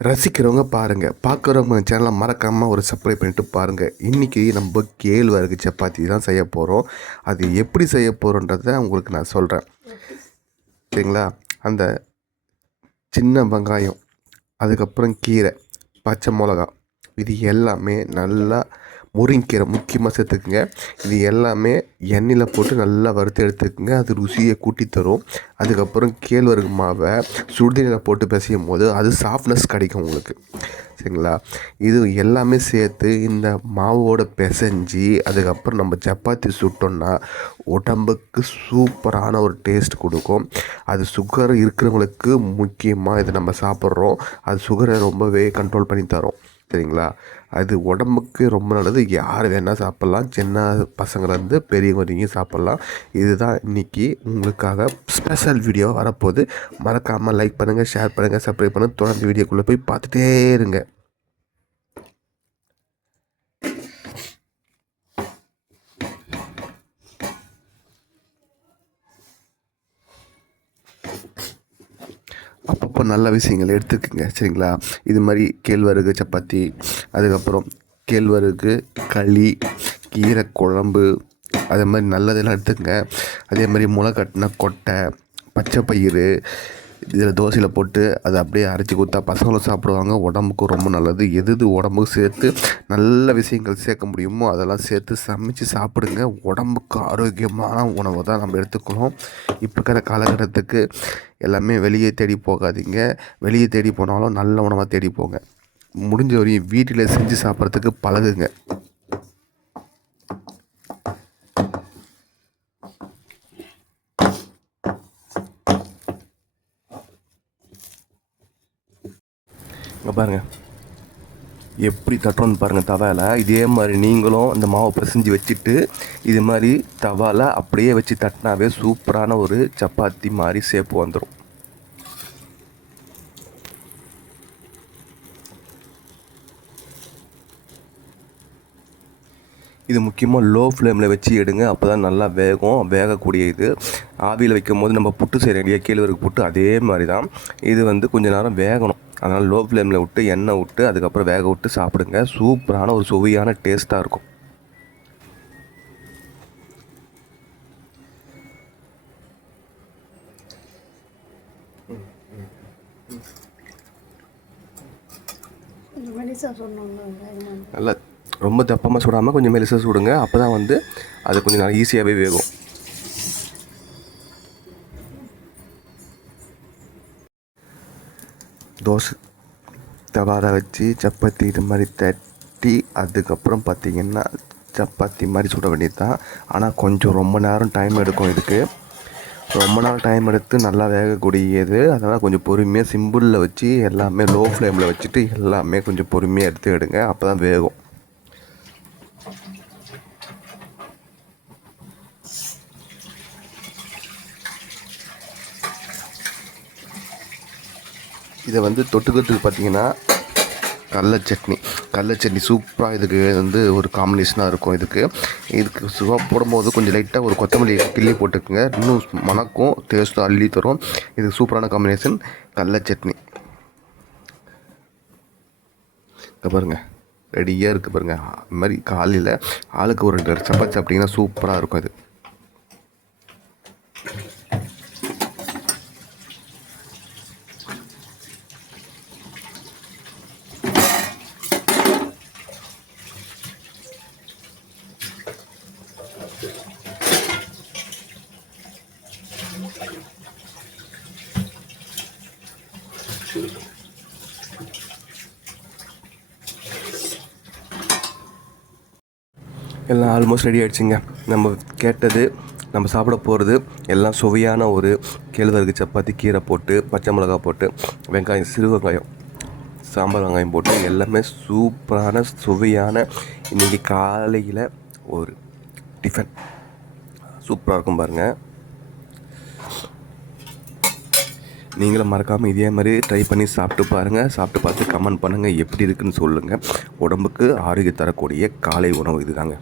ரசிக்கிறவங்க பாருங்கள் பார்க்குறவங்க சேனலை மறக்காமல் ஒரு சப்ஸ்கிரைப் பண்ணிட்டு பாருங்கள் இன்றைக்கி நம்ம கேழ்வரகு சப்பாத்தி தான் செய்ய போகிறோம் அது எப்படி செய்ய போகிறோன்றத உங்களுக்கு நான் சொல்கிறேன் சரிங்களா? அந்த சின்ன வெங்காயம் அதுக்கப்புறம் கீரை பச்சை மிளகா இது எல்லாமே நல்லா முருங்கீரை முக்கியமாக சேர்த்துக்குங்க. இது எல்லாமே எண்ணெயில் போட்டு நல்லா வறுத்து எடுத்துக்கோங்க. அது ருசியை கூட்டி தரும். அதுக்கப்புறம் கேழ்வரகு மாவை சுடுதண்ணியில் போட்டு பிசையும் போது அது சாஃப்ட்னஸ் கிடைக்கும் உங்களுக்கு. சரிங்களா? இது எல்லாமே சேர்த்து இந்த மாவோட பிசைஞ்சு அதுக்கப்புறம் நம்ம சப்பாத்தி சுட்டோம்னா உடம்புக்கு சூப்பரான ஒரு டேஸ்ட் கொடுக்கும். அது சுகர் இருக்கிறவங்களுக்கு முக்கியமாக இதை நம்ம சாப்பிட்றோம். அது சுகரை ரொம்பவே கண்ட்ரோல் பண்ணி தரும். சரிங்களா அது உடம்புக்கு ரொம்ப நல்லது. யார் வேணால் சாப்பிட்லாம். சின்ன பசங்கள்லேருந்து பெரியவங்க வரைக்கும் சாப்பிட்லாம். இதுதான் இன்றைக்கி உங்களுக்காக ஸ்பெஷல் வீடியோ வரப்போகுது மறக்காமல் லைக் பண்ணுங்கள் ஷேர் பண்ணுங்கள் சப்ஸ்கிரைப் பண்ணுங்கள் தொடர்ந்து வீடியோக்குள்ளே போய் பார்த்துட்டே இருங்க. அப்பப்போ நல்ல விஷயங்கள் எடுத்துக்கோங்க சரிங்களா? இது மாதிரி கேழ்வரகு சப்பாத்தி அதுக்கப்புறம் கேழ்வரகு களி கீரை குழம்பு அதே மாதிரி நல்லதெல்லாம் எடுத்துக்கங்க. அதே மாதிரி முளை கட்டின கொட்டை பச்சை பயிறு இதில் தோசையில் போட்டு அதை அப்படியே அரைச்சி கொடுத்தா பசங்களும் சாப்பிடுவாங்க. உடம்புக்கும் ரொம்ப நல்லது. எது எது உடம்புக்கு சேர்த்து நல்ல விஷயங்கள் சேர்க்க முடியுமோ அதெல்லாம் சேர்த்து சமைச்சு சாப்பிடுங்க. உடம்புக்கு ஆரோக்கியமான உணவை தான் நம்ம எடுத்துக்கணும். இப்போ இருக்கிற காலகட்டத்துக்கு எல்லாமே வெளியே தேடி போகாதீங்க. வெளியே தேடி போனாலும் நல்ல உணவாக தேடி போங்க. முடிஞ்ச வரையும் வீட்டில் செஞ்சு சாப்பிட்றதுக்கு பழகுங்க. இங்கே பாருங்கள் எப்படி தட்டுறோன்னு பாருங்கள் தவால. இதே மாதிரி நீங்களும் அந்த மாவை பிசைஞ்சு வச்சுட்டு இது மாதிரி தவால அப்படியே வச்சு தட்டினாவே சூப்பரான ஒரு சப்பாத்தி மாதிரி சேப்பு வந்துடும் இது முக்கியமாக லோ ஃப்ளேமில் வச்சு எடுங்க அப்போ தான் நல்லா வேகும் வேகக்கூடிய இது. ஆவியில் வைக்கும் போது நம்ம புட்டு செய்கிற ரெடியாக கேழ்வரகு புட்டு அதே மாதிரி தான். இது வந்து கொஞ்ச நேரம் வேகணும். அதனால் லோ ஃப்ளேமில் விட்டு எண்ணெய் விட்டு அதுக்கப்புறம் வேக விட்டு சாப்பிடுங்க. சூப்பரான ஒரு சுவையான டேஸ்ட்டாக இருக்கும். நல்லா ரொம்ப தப்பமாக சுடாமல் கொஞ்சம் மெலிசாக சுடுங்க. அப்போ தான் வந்து அது கொஞ்சம் நல்லா ஈஸியாகவே வேகும். தோசை தவாரை வச்சு சப்பாத்தி இது மாதிரி தட்டி அதுக்கப்புறம் பார்த்திங்கன்னா சப்பாத்தி மாதிரி சுட வேண்டியது தான் ஆனால் கொஞ்சம் ரொம்ப நேரம் டைம் எடுக்கும் இதுக்கு. ரொம்ப நேரம் டைம் எடுத்து நல்லா வேகக்கூடியது. அதனால் கொஞ்சம் பொறுமையாக சிம்பிளில் வச்சு எல்லாமே லோ ஃப்ளேமில் வச்சுட்டு எல்லாமே கொஞ்சம் பொறுமையாக எடுத்து எடுங்க. அப்போ தான் வேகும். இதை வந்து தொட்டுக்கிறதுக்கு பார்த்தீங்கன்னா கடல சட்னி. கடல சட்னி சூப்பராக இதுக்கு வந்து ஒரு காம்பினேஷனாக இருக்கும் இதுக்கு. இதுக்கு சுகா போடும்போது கொஞ்சம் லைட்டாக ஒரு கொத்தமல்லி கிள்ளி போட்டுக்குங்க. இன்னும் மணக்கும் டேஸ்ட்டும் அள்ளி தரும். இது சூப்பரான காம்பினேஷன் கடல சட்னி. பாருங்க. பாருங்கள் ரெடியாக இருக்குது பாருங்கள் இது மாதிரி காலையில் ஆளுக்கு ஒரு ரெண்டு சப்பாத்தி சாப்பிட்டிங்கன்னா சூப்பராக இருக்கும் இது எல்லாம் ஆல்மோஸ்ட் ரெடி ஆகிடுச்சிங்க நம்ம கேட்டது நம்ம சாப்பிட போகிறது எல்லாம் சுவையான ஒரு கேழ்வரகு சப்பாத்தி கீரை போட்டு பச்சை மிளகா போட்டு வெங்காயம் சிறு வெங்காயம் சாம்பார் வெங்காயம் போட்டு எல்லாமே சூப்பரான சுவையான இன்றைக்கி காலையில் ஒரு டிஃபன் சூப்பராக இருக்கும் பாருங்கள் நீங்களும் மறக்காமல் இதே மாதிரி ட்ரை பண்ணி சாப்பிட்டு பாருங்கள் சாப்பிட்டு பார்த்து கமெண்ட் பண்ணுங்கள் எப்படி இருக்குன்னு சொல்லுங்கள் உடம்புக்கு ஆரோக்கியம் தரக்கூடிய காலை உணவு இதுதாங்க.